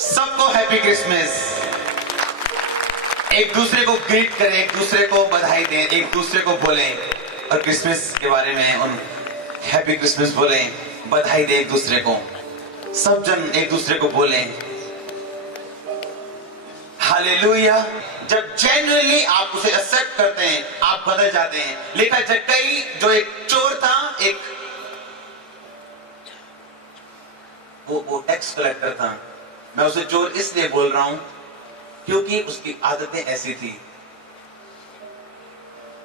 सबको happy Christmas. एक दूसरे को ग्रीट करें, एक दूसरे को बधाई दें, एक दूसरे को बोलें और क्रिसमस के बारे में उन हैप्पी क्रिसमस बोलें, बधाई दें एक दूसरे को। सब जन एक दूसरे को बोलें हालेलुया। जब जेन्युइनली आप उसे एक्सेप्ट करते हैं, आप बदल जाते हैं। लिखा जक्कई जो एक चोर था, एक वो टैक्स कलेक्टर था। मैं उसे चोर इसलिए बोल रहा हूं क्योंकि उसकी आदतें ऐसी थी।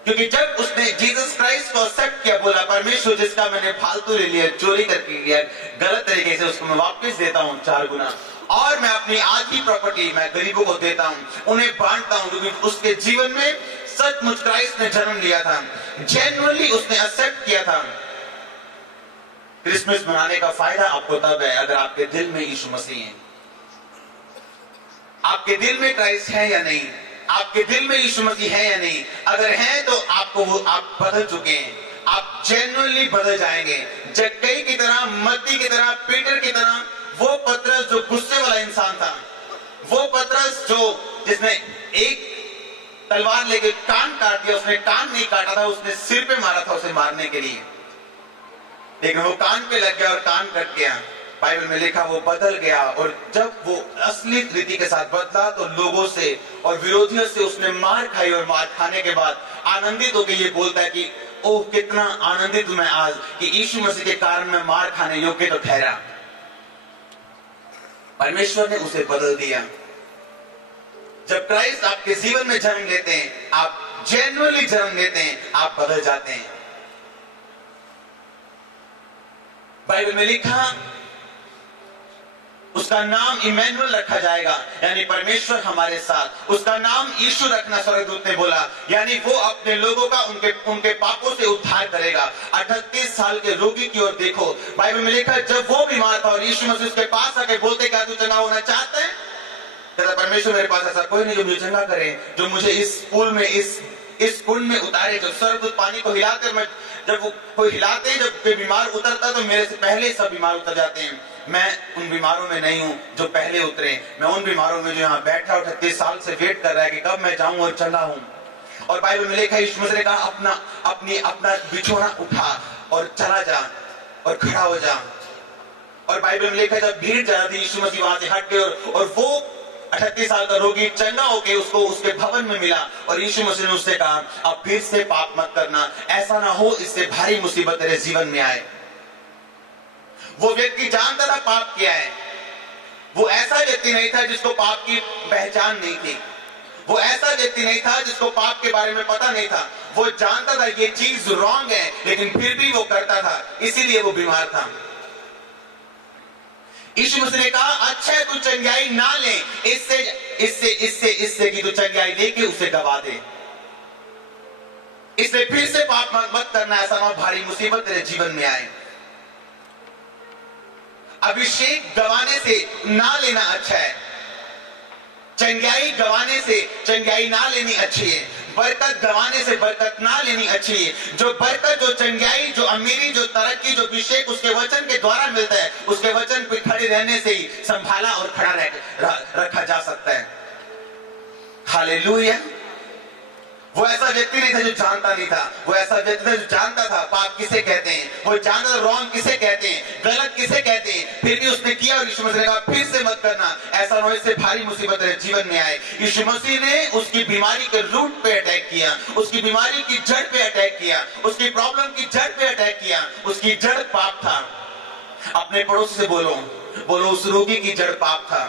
क्योंकि जब उसने जीसस क्राइस्ट को एक्सेप्ट किया, बोला परमेश्वर जिसका मैंने फालतू ले लिया, चोरी करके लिया, गलत तरीके से, उसको मैं वापस देता हूं 4 गुना, और मैं अपनी आधी प्रॉपर्टी मैं गरीबों को देता हूं, उन्हें बांटता हूं। क्योंकि उसके जीवन में सचमुच क्राइस्ट ने जन्म लिया था, जेन्युइनली उसने एक्सेप्ट किया था। क्रिसमस मनाने का फायदा आपको तब है अगर आपके दिल में यीशु मसीह है। आपके दिल में क्राइस्ट है या नहीं, आपके दिल में यीशु मसीह है या नहीं। अगर है तो आप बदल चुके हैं, आप जेन्युइनली बदल जाएंगे। जक्कई की तरह, मत्ती की तरह, पीटर की तरह। वो पतरस जो गुस्से वाला इंसान था, वो पतरस जिसने एक तलवार लेके कान काट दिया, उसने कान नहीं काटा था, उसने सिर पे मारा था उसे मारने के लिए, लेकिन वो कान पे लग गया और कान कट गया। बाइबल में लिखा वो बदल गया, और जब वो असली रीति के साथ बदला तो लोगों से और विरोधियों से उसने मार खाई, और मार खाने के बाद आनंदित होकर ये बोलता है कि ओह कितना आनंदित हूं मैं आज कि यीशु मसीह के कारण मैं मार खाने योग्य तो ठहरा। परमेश्वर ने उसे बदल दिया। जब क्राइस्ट आपके जीवन में जन्म लेते हैं, आप जेन्युइनली जन्म लेते हैं, आप बदल जाते हैं। बाइबल में लिखा उसका नाम इमैनुअल रखा जाएगा, यानी परमेश्वर हमारे साथ। उसका नाम यीशु रखना स्वर्गदूत ने बोला, यानी वो अपने लोगों का उनके पापों से उद्धार करेगा। 38 साल के रोगी की ओर देखो, बाइबल में लिखा जब वो बीमार था और यीशु मसीह उसके पास आके बोलते क्या तू चंगा होना चाहता है? कहता परमेश्वर मेरे पास ऐसा कोई नहीं जो मुझे चंगा करे, जो मुझे इस पूल में इस कुंड में उतारे। जब स्वर्गदूत पानी को हिलाते, जब वो कोई हिलाते हैं, जब कोई बीमार उतरता तो मेरे से पहले सब बीमार उतर जाते हैं। मैं उन बीमारों में नहीं हूं जो पहले उतरे, मैं उन बीमारों में जो यहाँ बैठा 38 साल से वेट कर रहा है कि कब मैं जाऊं और चला हूं। और बाइबल में लिखा यीशु मसीह ने कहा अपना बिछोना उठा और चला जा और खड़ा हो जा। और बाइबल में लिखा जब भीड़ ज्यादा थी, यीशु मसीह वहां से हट गए और वो 38 साल का रोगी चंगा होके उसको उसके भवन में मिला। और यीशु मसीह ने उससे कहा अब फिर से पाप मत करना, ऐसा ना हो इससे भारी मुसीबत तेरे जीवन में आए। वो व्यक्ति जानता था पाप क्या है। वो ऐसा व्यक्ति नहीं था जिसको पाप की पहचान नहीं थी। वो ऐसा व्यक्ति नहीं था जिसको पाप के बारे में पता नहीं था। वो जानता था ये चीज रॉन्ग है, लेकिन फिर भी वो करता था, इसीलिए वो बीमार था। यीशु मसीह ने कहा अच्छा है तू चंगाई ना ले, इससे कि तू चंगाई लेके उसे गवा दे। इसलिए फिर से पाप मत करना, ऐसा ना भारी मुसीबत तेरे जीवन में आए। अभिषेक गवाने से ना लेना अच्छा है, चंगाई गवाने से चंगाई ना लेनी अच्छी है, बरकत गवाने से बरकत ना लेनी अच्छी है। जो बरकत, जो चंगाई, जो अमीरी, जो तरक्की, जो अभिषेक उसके वचन के द्वारा मिलता है, उसके वचन पे खड़े रहने से ही संभाला और खड़ा रखा जा सकता है। हालेलुया। वो ऐसा व्यक्ति नहीं था जो जानता नहीं था, वो ऐसा व्यक्ति था जो जानता था पाप किसे कहते हैं, वो जानता था रॉन्ग किसे कहते हैं, गलत किसे कहते हैं, फिर भी उसने किया। और यीशु मसीह ने कहा फिर से मत करना, ऐसा ना हो इससे भारी मुसीबत तेरे जीवन में आए। यीशु मसीह ने उसकी बीमारी के रूट पे अटैक किया, उसकी बीमारी की जड़ पे अटैक किया, उसकी प्रॉब्लम की जड़ पे अटैक किया। उसकी जड़ पाप था। अपने पड़ोसी से बोलो उस रोगी की जड़ पाप था।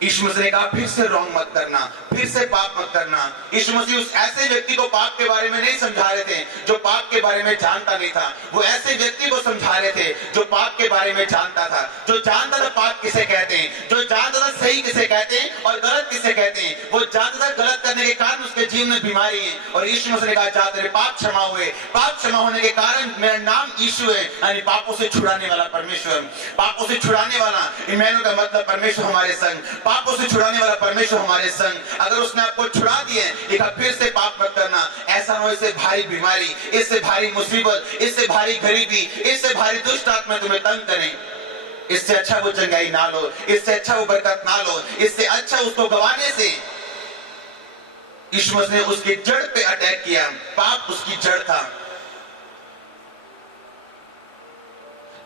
यीशु मसीह ने कहा फिर से रॉन्ग मत करना, फिर से पाप मत करना। यीशु मसीह उस ऐसे व्यक्ति को पाप के बारे में नहीं समझा रहे थे जो पाप के बारे में जानता नहीं था। वो ऐसे व्यक्ति को समझा रहे थे जो पाप के बारे में जानता था, जो जानता था पाप किसे कहते हैं, जो जानता था सही किसे कहते हैं और गलत किसे कहते हैं। वो जानता था गलत करने के कारण उसके जीवन में बीमारी है। और यीशु मसीह ने कहा जा तेरे पाप क्षमा हुए। पाप क्षमा होने के कारण मेरा नाम यीशु है, यानी पापों से छुड़ाने वाला परमेश्वर। पापों से छुड़ाने वाला, इमैनुअल का मतलब परमेश्वर हमारे संग, पापों से छुड़ाने वाला परमेश्वर हमारे संग। अगर उसने आपको छुड़ा दिए, लिखा फिर से पाप मत करना, ऐसा ना हो इससे भारी बीमारी, इससे भारी मुसीबत, इससे भारी गरीबी, इससे भारी दुष्ट आत्मा तुम्हें तंग करें। इससे अच्छा वो चंगाई ना लो, इससे अच्छा वो बरकत ना लो, इससे अच्छा उसको गवाने से। यीशु मसीह ने उसकी जड़ पे अटैक किया। पाप उसकी जड़ था।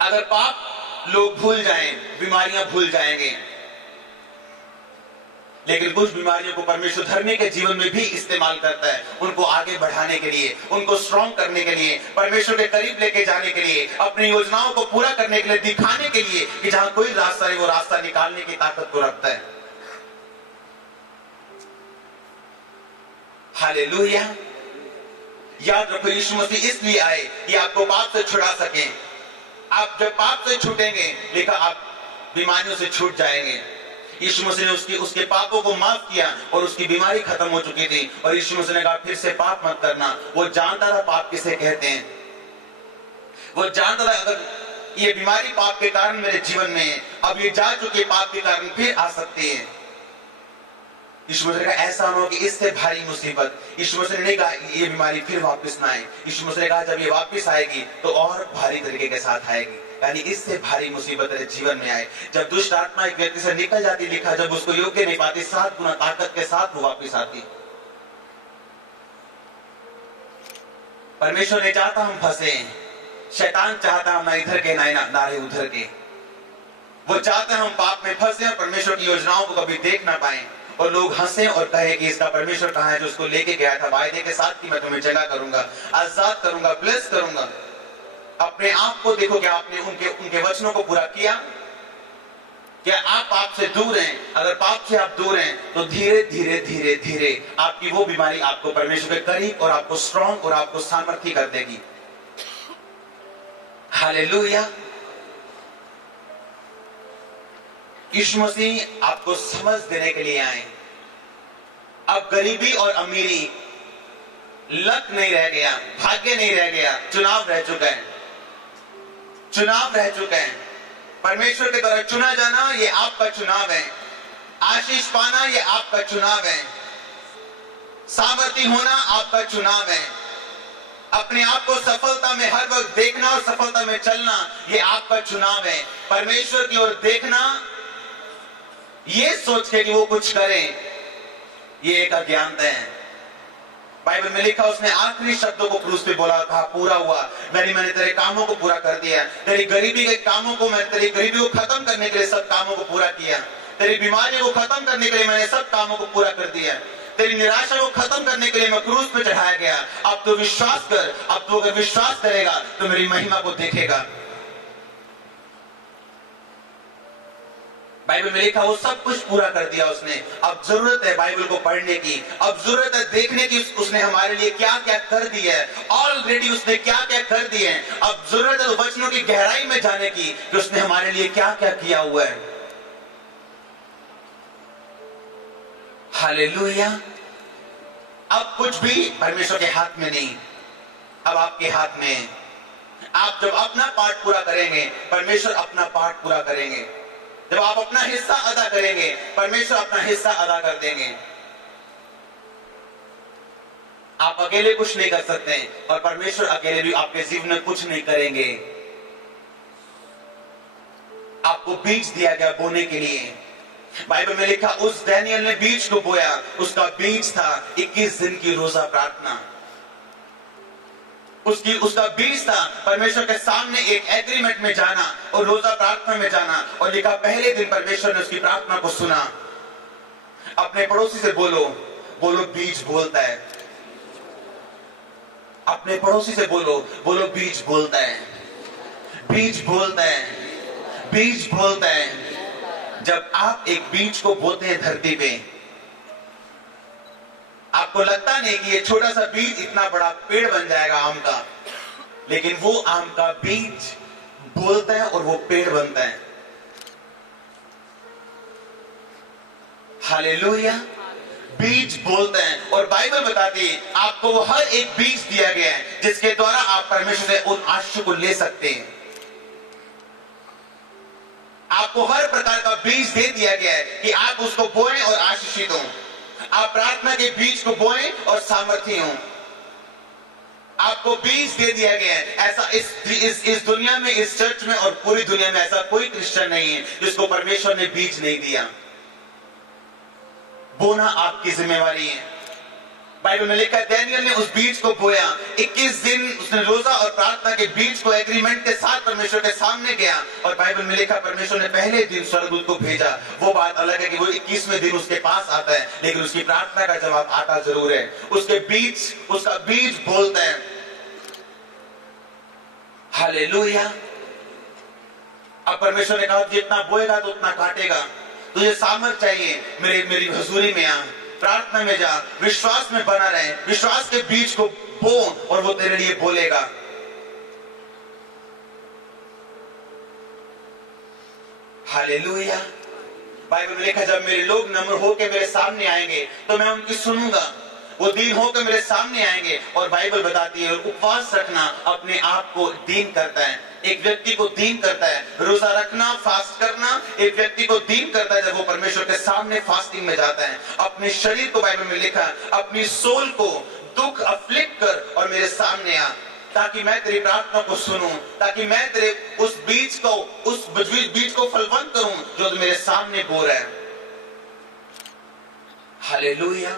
अगर पाप लोग भूल जाएं, बीमारियां भूल जाएंगे, लेकिन कुछ बीमारियों को परमेश्वर धर्मी के जीवन में भी इस्तेमाल करता है, उनको आगे बढ़ाने के लिए, उनको स्ट्रॉन्ग करने के लिए, परमेश्वर के करीब लेके जाने के लिए, अपनी योजनाओं को पूरा करने के लिए, दिखाने के लिए कि जहां कोई रास्ता नहीं वो रास्ता निकालने की ताकत को रखता है। हालेलुया। याद रखो, यीशु मसीह इसलिए आए कि आपको पाप से छुड़ा सके। आप जब पाप से छूटेंगे, लिखा आप बीमारियों से छूट जाएंगे। यीशु मसीह ने उसके पापों को माफ किया और उसकी बीमारी खत्म हो चुकी थी। और यीशु मसीह ने कहा फिर से पाप मत करना। वो जानता था पाप किसे कहते हैं। वो जानता था अगर ये बीमारी पाप के कारण मेरे जीवन में है, अब ये जा चुके पाप के कारण फिर आ सकती है। यीशु मसीह ने कहा ऐसा ना हो कि इससे भारी मुसीबत। यीशु मसीह ने नहीं कहा ये बीमारी फिर वापस ना आए। यीशु मसीह ने कहा जब ये वापस आएगी तो और भारी तरीके के साथ आएगी, यानी इससे भारी मुसीबत तेरे जीवन में आए। जब दुष्ट आत्मा एक व्यक्ति से निकल जाती, लिखा जब उसको योग्य नहीं पाती, 7 गुना ताकत के साथ वो वापस आती। परमेश्वर नहीं चाहता हम फंसे, शैतान चाहता हम ना इधर के ना रहे उधर के। वो चाहते हम पाप में फंसे और परमेश्वर की योजनाओं को कभी देख ना पाए, और लोग हंसे और कहे कि इसका परमेश्वर कहाँ है जो उसको लेके गया था वायदे के साथ कि मैं तुम्हें जगह करूंगा, आजाद करूंगा, ब्लेस करूंगा। अपने आप को देखो, क्या आपने उनके वचनों को पूरा किया? क्या आप पाप से दूर हैं? अगर पाप से आप दूर हैं तो धीरे धीरे धीरे धीरे आपकी वो बीमारी आपको परमेश्वर के करीब और आपको स्ट्रॉन्ग और आपको सामर्थ्य कर देगी। हालेलुया। यीशु मसीह आपको समझ देने के लिए आए। अब गरीबी और अमीरी लक नहीं रह गया, भाग्य नहीं रह गया, चुनाव रह चुका है। चुनाव रह चुका है। परमेश्वर के द्वारा चुना जाना ये आपका चुनाव है। आशीष पाना ये आपका चुनाव है। सामर्थ्य होना आपका चुनाव है। अपने आप को सफलता में हर वक्त देखना और सफलता में चलना ये आपका चुनाव है। परमेश्वर की ओर देखना ये सोच के कि वो कुछ करें, ये एक अज्ञानता है। बाइबल में लिखा उसने आखिरी शब्दों को क्रूस पे बोला, कहा पूरा हुआ। मैंने तेरे कामों को पूरा कर दिया। तेरी गरीबी के कामों को, मैं तेरी गरीबी को खत्म करने के लिए सब कामों को पूरा किया। तेरी बीमारियों को खत्म करने के लिए मैंने सब कामों को पूरा कर दिया। तेरी निराशा को खत्म करने के लिए मैं क्रूस पे चढ़ाया गया। अब तो विश्वास कर। अब तो अगर विश्वास करेगा तो मेरी महिमा को देखेगा। बाइबल में लिखा वो सब कुछ पूरा कर दिया उसने। अब जरूरत है बाइबल को पढ़ने की, अब जरूरत है देखने की उसने हमारे लिए क्या क्या कर दिया है। ऑलरेडी उसने क्या क्या कर दिए हैं। अब जरूरत है वचनों की गहराई में जाने की कि उसने हमारे लिए क्या क्या किया हुआ है। हालेलुया। अब कुछ भी परमेश्वर के हाथ में नहीं, अब आपके हाथ में है। आप जब अपना पार्ट पूरा करेंगे, परमेश्वर अपना पार्ट पूरा करेंगे। जब आप अपना हिस्सा अदा करेंगे, परमेश्वर अपना हिस्सा अदा कर देंगे। आप अकेले कुछ नहीं कर सकते और परमेश्वर अकेले भी आपके जीवन में कुछ नहीं करेंगे। आपको बीज दिया गया बोने के लिए। बाइबल में लिखा उस दानियल ने बीज को बोया। उसका बीज था 21 दिन की रोजा प्रार्थना। उसका बीज था परमेश्वर के सामने एक एग्रीमेंट में जाना और रोजा प्रार्थना में जाना। और लिखा पहले दिन परमेश्वर ने उसकी प्रार्थना को सुना। अपने पड़ोसी से बोलो बीज बोलता है। अपने पड़ोसी से बोलो बीज बोलता है। बीज बोलता है। बीज बोलता है। जब आप एक बीज को बोते हैं धरती पे, आपको लगता नहीं कि ये छोटा सा बीज इतना बड़ा पेड़ बन जाएगा आम का, लेकिन वो आम का बीज बोलता है और वो पेड़ बनता है। हालेलुया। बीज बोलता है और बाइबल बताती है आपको वो हर एक बीज दिया गया है जिसके द्वारा आप परमेश्वर से उन आशीष को ले सकते हैं। आपको हर प्रकार का बीज दे दिया गया है कि आप उसको बोएं और आशीषित हों। आप प्रार्थना के बीज को बोएं और सामर्थ्य हों। आपको बीज दे दिया गया है। ऐसा इस दुनिया में, इस चर्च में और पूरी दुनिया में ऐसा कोई क्रिश्चियन नहीं है जिसको परमेश्वर ने बीज नहीं दिया। बोना आपकी जिम्मेवारी है। बाइबल में लिखा है डैनियल ने उस बीज को बोया। 21 दिन उसने रोजा और प्रार्थना के बीज को एग्रीमेंट के साथ परमेश्वर के सामने गया और बाइबल में लिखा परमेश्वर ने पहले दिन स्वर्गदूत को भेजा। वो बात अलग है कि वो 21वें दिन उसके पास आता है, लेकिन उसकी प्रार्थना का जवाब आता जरूर है। उसका बीज बोलता है। हालेलुया। अब परमेश्वर ने कहा जितना बोएगा तो उतना काटेगा। तुझे सामर्थ चाहिए, मेरी हजूरी में आ, प्रार्थना में जा, विश्वास में बना रहे, विश्वास के बीज को बो और वो तेरे लिए बोलेगा। हालेलुया। बाइबल में लिखा जब मेरे लोग नम्र होकर मेरे सामने आएंगे तो मैं उनकी सुनूंगा। वो दीन होकर मेरे सामने आएंगे। और बाइबल बताती है उपवास रखना अपने आप को दीन करता है, एक व्यक्ति को दीन करता है। रोजा रखना, फास्ट करना एक व्यक्ति को दीन करता है जब वो परमेश्वर के सामने फास्टिंग में जाता है। अपने शरीर को, बाइबल में लिखा, अपनी सोल को दुख अफ्लिक्ट कर और मेरे सामने आ, ताकि मैं तेरी प्रार्थना को सुनूं, ताकि मैं तेरे उस बीज को फलवंत करूं जो तो मेरे सामने बो रहा है। हालेलुया।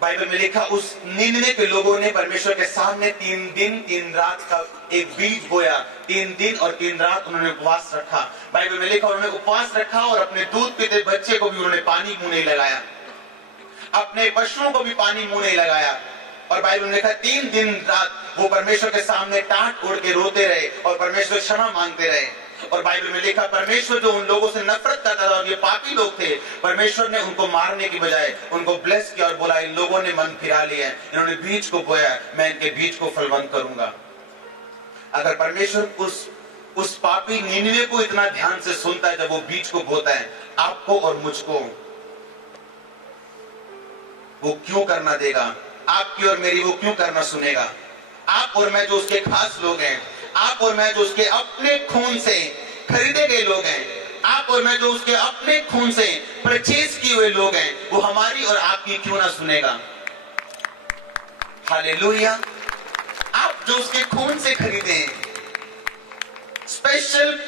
बाइबल में लिखा उस 99 के लोगों ने परमेश्वर के सामने 3 दिन 3 रात का एक बीज बोया। 3 दिन और 3 रात उन्होंने उपवास रखा। बाइबल में लिखा उन्होंने उपवास रखा और अपने दूध पीते बच्चे को भी उन्होंने पानी मुंह नहीं लगाया, अपने पशुओं को भी पानी मुंह नहीं लगाया। और बाइबल में लिखा 3 दिन रात वो परमेश्वर के सामने टाट ओढ़ के रोते रहे और परमेश्वर क्षमा मांगते रहे। और बाइबल में लिखा परमेश्वर जो उन लोगों से नफरत करता था और ये पापी लोग थे, परमेश्वर ने उनको मारने की बजाय उनको ब्लेस किया और बोला इन लोगों ने मन फिरा लिया, इन्होंने बीज को बोया, मैं इनके बीज को फलवंत करूंगा। अगर परमेश्वर उस पापी निन्वे को इतना ध्यान से सुनता है जब वो बीज को बोता है, आपको और मुझको वो क्यों करना देगा? आपकी और मेरी वो क्यों करना सुनेगा? आप और मैं जो उसके खास लोग हैं, आप और मैं जो उसके अपने खून से खरीदे गए लोग हैं, आप और मैं जो उसके अपने खून से परचेज किए हुए लोग हैं, वो हमारी और आपकी क्यों ना सुनेगा? हालेलुया। आप जो उसके खून से खरीदे हैं, स्पेशल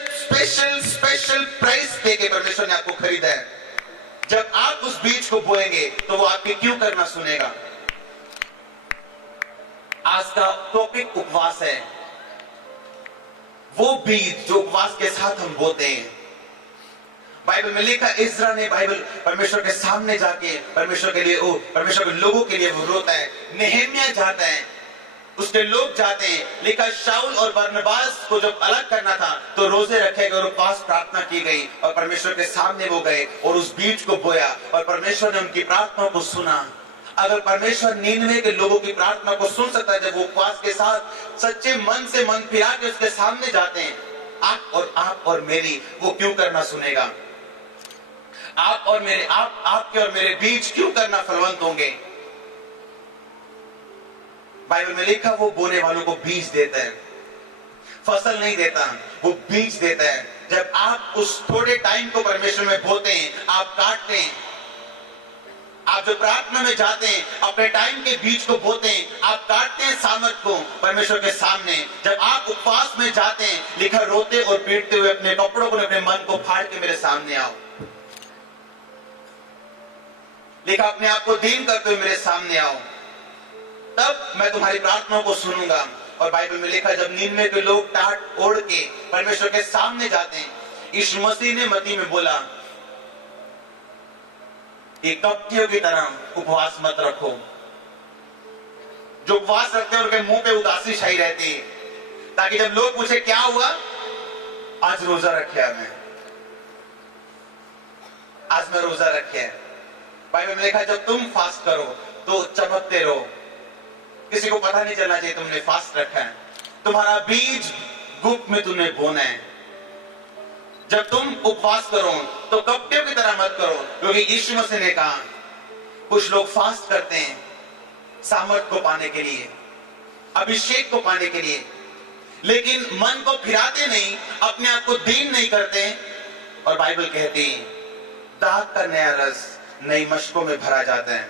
प्राइस देके परमेश्वर ने आपको खरीदा है। जब आप उस बीज को बोएंगे तो वो आपकी क्यों करना सुनेगा? आज का टॉपिक उपवास है। वो बीज जो उपवास के साथ हम बोते हैं। बाइबल में लिखा इज़रा ने परमेश्वर के सामने जाके परमेश्वर के लोगों के लिए वो रोता है। नेहम्याह जाता है, उसके लोग जाते हैं। लिखा शाऊल और बरनबास को जब अलग करना था तो रोजे रखे गए और उपवास प्रार्थना की गई और परमेश्वर के सामने वो गए और उस बीज को बोया और परमेश्वर ने उनकी प्रार्थना को सुना। अगर परमेश्वर 99 के लोगों की प्रार्थना को सुन सकता है जब वो उपवास के साथ सच्चे मन से मन फिरा के उसके सामने जाते हैं, आप और मेरी वो क्यों करना सुनेगा? आपके और मेरे बीज क्यों करना फलवंत होंगे? बाइबल में लिखा वो बोने वालों को बीज देता है, फसल नहीं देता, वो बीज देता है। जब आप उस थोड़े टाइम को परमेश्वर में बोते हैं, आप काटते हैं, आप जो प्रार्थना में जाते हैं अपने टाइम के बीज को बोते हैं, आप काटते हैं सामर्थ को परमेश्वर के सामने। जब आप उपवास में जाते हैं, लिखा रोते और पीटते हुए अपने कपड़ों को, अपने मन को फाड़ के मेरे सामने आओ। लिखा अपने आप को दीन करते हुए मेरे सामने आओ, तब मैं तुम्हारी प्रार्थना को सुनूंगा। और बाइबल में लिखा जब 99 के लोग टाट ओढ़ के परमेश्वर के सामने जाते हैं, यीशु मसीह ने मत्ती में बोला एक कपटियों की तरह उपवास मत रखो। जो उपवास रखते हैं उनके मुंह पे उदासी छाई रहती है, ताकि जब लोग पूछे क्या हुआ, आज रोजा रखे आज मैं रोजा रखे। बाइबल में लिखा जब तुम फास्ट करो तो चमकते रहो, किसी को पता नहीं चलना चाहिए तुमने फास्ट रखा है। तुम्हारा बीज गुप्त में तुमने बोना है। जब तुम उपवास करो तो कपटियों की तरह मत करो, क्योंकि यीशु मसीह ने कहा कुछ लोग फास्ट करते हैं सामर्थ को पाने के लिए, अभिषेक को पाने के लिए, लेकिन मन को फिराते नहीं, अपने आप को दीन नहीं करते। और बाइबल कहती है दाग का नया रस नई मशकों में भरा जाता है।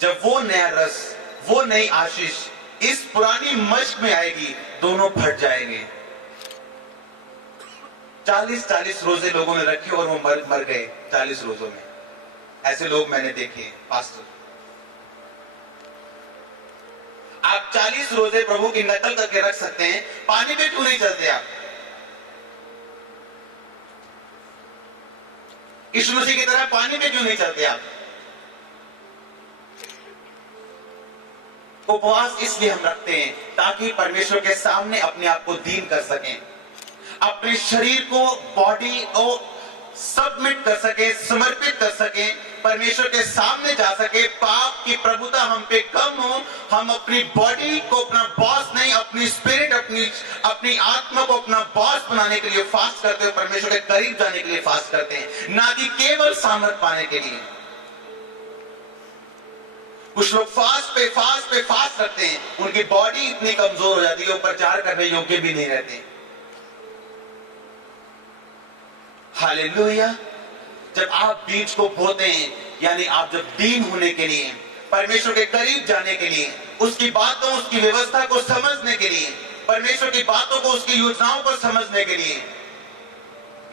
जब वो नया रस, वो नई आशीष इस पुरानी मश्क में आएगी, दोनों फट जाएंगे। 40-40 रोजे लोगों ने रखे और वो मर गए 40 रोजों में। ऐसे लोग मैंने देखे पास्टर। आप 40 रोजे प्रभु की नकल करके रख सकते हैं, पानी पे क्यों नहीं चलते आप? यीशु मसीह की तरह पानी पे क्यों नहीं चलते आप? उपवास इसलिए हम रखते हैं ताकि परमेश्वर के सामने अपने आप को दीन कर सकें, अपने शरीर को, बॉडी को सबमिट कर सके, समर्पित कर सके, परमेश्वर के सामने जा सके। पाप की प्रभुता हम पे कम हो, हम अपनी बॉडी को अपना बॉस नहीं, अपनी स्पिरिट, अपनी आत्मा को अपना बॉस बनाने के लिए फास्ट करते हैं, परमेश्वर के करीब जाने के लिए फास्ट करते हैं, ना कि केवल सामर्थ पाने के लिए। कुछ लोग फास्ट पे फास्ट रखते हैं, उनकी बॉडी इतनी कमजोर हो जाती है, वो प्रचार करने योग्य भी नहीं रहते। हालेलुया। जब आप बीज को बोते हैं, यानी आप जब दीन होने के लिए, परमेश्वर के करीब जाने के लिए, उसकी बातों, उसकी व्यवस्था को समझने के लिए, परमेश्वर की बातों को, उसकी योजनाओं को समझने के लिए,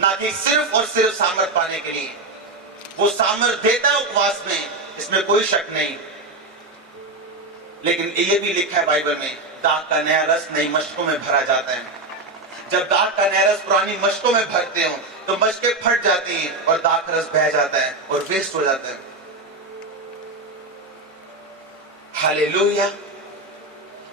ना कि सिर्फ और सिर्फ सामर्थ पाने के लिए। वो सामर्थ देता है उपवास में, इसमें कोई शक नहीं। लेकिन ये भी लिखा है बाइबल में, दाख का नया रस नई मशकों में भरा जाता है। जब दाख का नया रस पुरानी मशकों में भरते हो तो मशकें फट जाती हैं और दाख का रस बह जाता है और वेस्ट हो जाता है। हालेलुया।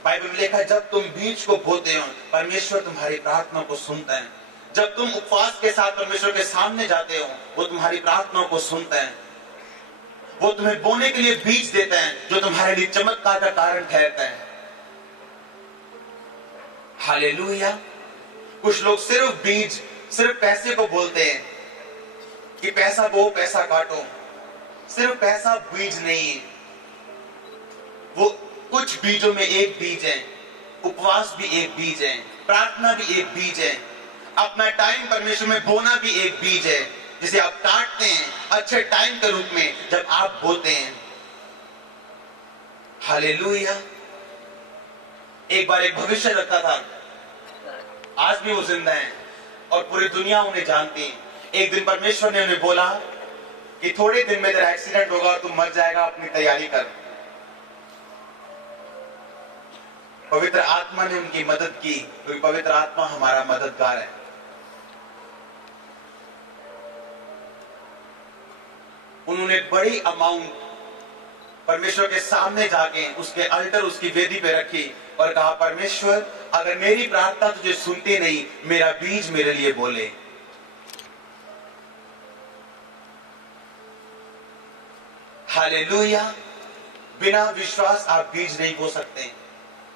बाइबल में लिखा है, जब तुम बीज को बोते हो, परमेश्वर तुम्हारी प्रार्थना को सुनता है। जब तुम उपवास के साथ परमेश्वर के सामने जाते हो, वो तुम्हारी प्रार्थनाओं को सुनता है। वो तुम्हें बोने के लिए बीज देता है, जो तुम्हारे लिए चमत्कार का कारण ठहरता है। हालेलुया। कुछ लोग सिर्फ बीज, सिर्फ पैसे को बोलते हैं कि पैसा बो, पैसा काटो। सिर्फ पैसा बीज नहीं है, वो कुछ बीजों में एक बीज है। उपवास भी एक बीज है, प्रार्थना भी एक बीज है, अपना टाइम परमेश्वर में बोना भी एक बीज है, जिसे आप काटते हैं अच्छे टाइम के रूप में जब आप बोते हैं। हालेलुया। एक बार एक भविष्य रखा था, आज भी वो जिंदा है और पूरी दुनिया उन्हें जानती है। एक दिन परमेश्वर ने उन्हें बोला कि थोड़े दिन में तेरा एक्सीडेंट होगा और तुम मर जाएगा, अपनी तैयारी कर। पवित्र आत्मा ने उनकी मदद की, क्योंकि पवित्र आत्मा हमारा मददगार है। उन्होंने बड़ी अमाउंट परमेश्वर के सामने जाके उसके अल्टर, उसकी वेदी पे रखी और कहा, परमेश्वर अगर मेरी प्रार्थना तुझे सुनती नहीं, मेरा बीज मेरे लिए बोले। हालेलुया। बिना विश्वास आप बीज नहीं बो सकते,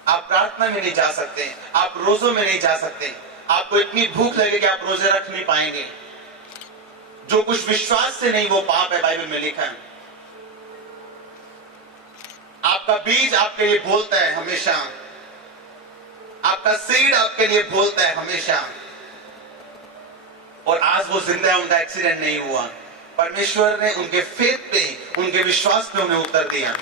आप प्रार्थना में नहीं जा सकते, आप रोजों में नहीं जा सकते। आपको इतनी भूख लगे कि आप रोजे रख नहीं पाएंगे। जो कुछ विश्वास से नहीं वो पाप है, बाइबल में लिखा है। आपका बीज आपके लिए बोलता है हमेशा, आपका सीड आपके लिए बोलता है हमेशा। और आज वो जिंदा है, उनका एक्सीडेंट नहीं हुआ। परमेश्वर ने उनके फेथ पे, उनके विश्वास पे उन्हें उत्तर दिया।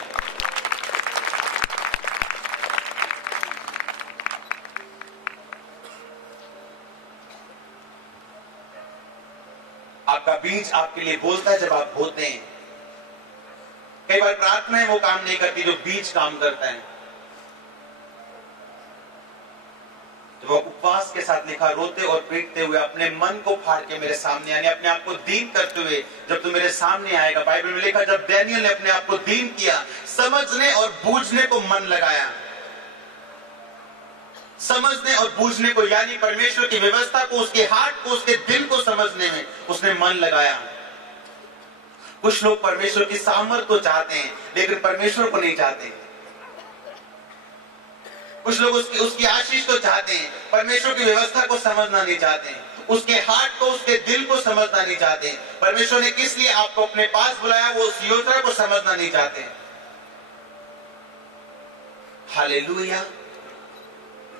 आपका बीज आपके लिए बोलता है जब आप बोते हैं। कई बार प्रार्थनाएं वो काम नहीं करती जो बीज काम करता है। तो वो उपवास के साथ लिखा, रोते और पीटते हुए अपने मन को फाड़ के मेरे सामने, यानी अपने आप को दीन करते हुए जब तू मेरे सामने आएगा। बाइबल में लिखा, जब दानियेल ने अपने आप को दीन किया, समझने और बूझने को मन लगाया, समझने और बूझने को, यानी परमेश्वर की व्यवस्था को, उसके हार्ट को, उसके दिल को समझने में उसने मन लगाया। कुछ लोग परमेश्वर की सामर्थ को चाहते हैं लेकिन परमेश्वर को नहीं चाहते। कुछ लोग उसकी आशीष को चाहते हैं, परमेश्वर की व्यवस्था को समझना नहीं चाहते, उसके हार्ट को, उसके दिल को समझना नहीं चाहते। परमेश्वर ने किस लिए आपको अपने पास बुलाया, वो उस योजना को समझना नहीं चाहते। हालेलुया।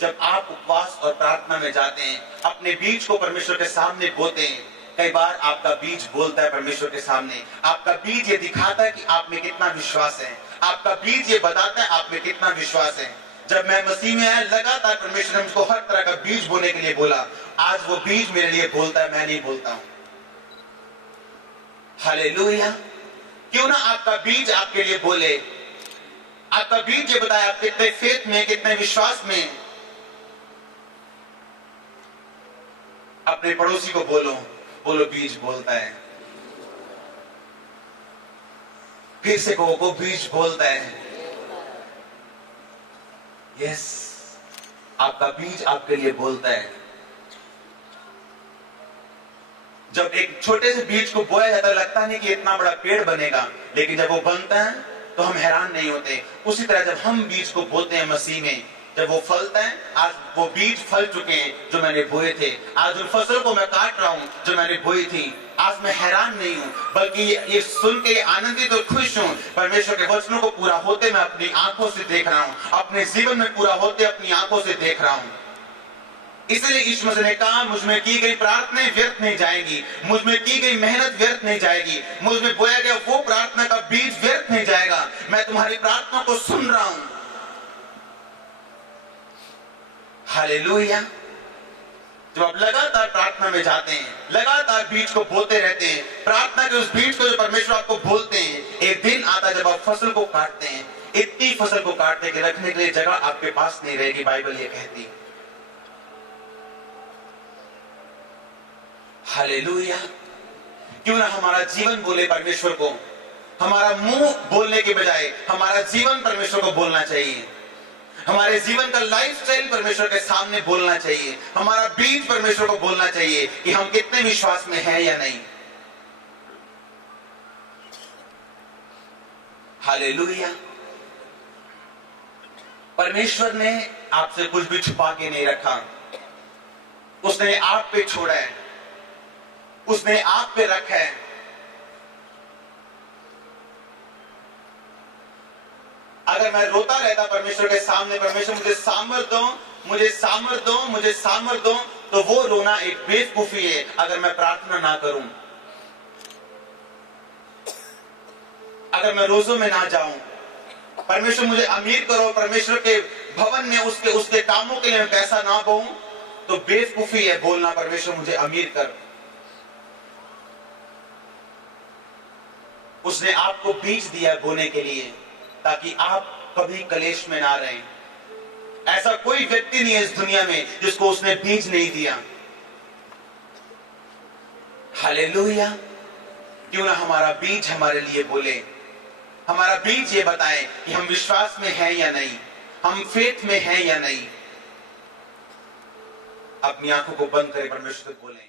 जब आप उपवास और प्रार्थना में जाते हैं, अपने बीज को परमेश्वर के सामने बोते हैं, कई बार आपका बीज बोलता है परमेश्वर के सामने। आपका बीज ये दिखाता है कि आप में कितना विश्वास है, आपका बीज ये बताता है आप में कितना विश्वास है। जब मैं मसीह में आया, लगातार परमेश्वर ने मुझको हर तरह का बीज बोने के लिए बोला। आज वो बीज मेरे लिए बोलता है, मैं नहीं बोलता हूं। हालेलुया। क्यों ना आपका बीज आपके लिए बोले। आपका बीज ये बताए आप कितने फेथ में, कितने विश्वास में। अपने पड़ोसी को बोलो, बोलो बीज बोलता है। फिर से कहो, वो बीज बोलता है। यस, आपका बीज आपके लिए बोलता है। जब एक छोटे से बीज को बोया जाता है, लगता नहीं कि इतना बड़ा पेड़ बनेगा, लेकिन जब वो बनता है तो हम हैरान नहीं होते। उसी तरह जब हम बीज को बोते हैं मसीह में, जब वो फलता है, आज वो बीज फल चुके हैं जो मैंने बोए थे। आज उन फसल को मैं काट रहा हूं जो मैंने बोई थी। आज मैं हैरान नहीं हूं, बल्कि ये सुन के आनंदित और खुश हूं। परमेश्वर के वचनों को पूरा होते मैं अपनी आंखों से देख रहा हूं, अपने जीवन में पूरा होते अपनी आंखों से देख रहा हूं। इसलिए यीशु मसीह ने कहा, मुझ में की गई प्रार्थनाएं व्यर्थ नहीं जाएंगी, मुझ में की गई मेहनत व्यर्थ नहीं जाएगी, मुझ में बोया गया वो प्रार्थना का बीज व्यर्थ नहीं जाएगा। मैं तुम्हारी प्रार्थना को सुन रहा हूं। हालेलुया। जब आप लगातार प्रार्थना में जाते हैं, लगातार बीज को बोते रहते हैं, प्रार्थना के उस बीज को जो परमेश्वर आपको बोलते हैं, एक दिन आता है जब आप फसल को काटते हैं। इतनी फसल को काटने के रखने के लिए जगह आपके पास नहीं रहेगी, बाइबल ये कहती है। हालेलुया। क्यों ना हमारा जीवन बोले परमेश्वर को। हमारा मुंह बोलने के बजाय हमारा जीवन परमेश्वर को बोलना चाहिए। हमारे जीवन का लाइफस्टाइल परमेश्वर के सामने बोलना चाहिए। हमारा बीज परमेश्वर को बोलना चाहिए कि हम कितने विश्वास में हैं या नहीं। हालेलुया। परमेश्वर ने आपसे कुछ भी छुपा के नहीं रखा। उसने आप पे छोड़ा है, उसने आप पे रखा है। अगर मैं रोता रहता परमेश्वर के सामने, परमेश्वर मुझे सामर्थ दो, मुझे सामर्थ दो, मुझे सामर्थ दो, तो वो रोना एक बेवकूफी है। अगर मैं प्रार्थना ना करूं, अगर मैं रोजों में ना जाऊं, परमेश्वर मुझे अमीर करो, परमेश्वर के भवन में उसके कामों के लिए मैं पैसा ना पाऊं, तो बेवकूफी है बोलना परमेश्वर मुझे अमीर कर। उसने आपको बीज दिया बोने के लिए, ताकि आप कभी कलेश में ना रहें। ऐसा कोई व्यक्ति नहीं है इस दुनिया में जिसको उसने बीज नहीं दिया। हालेलुया। क्यों ना हमारा बीज हमारे लिए बोले, हमारा बीज ये बताए कि हम विश्वास में हैं या नहीं, हम फेथ में हैं या नहीं। अपनी आंखों को बंद करें, परमेश्वर से बोलें।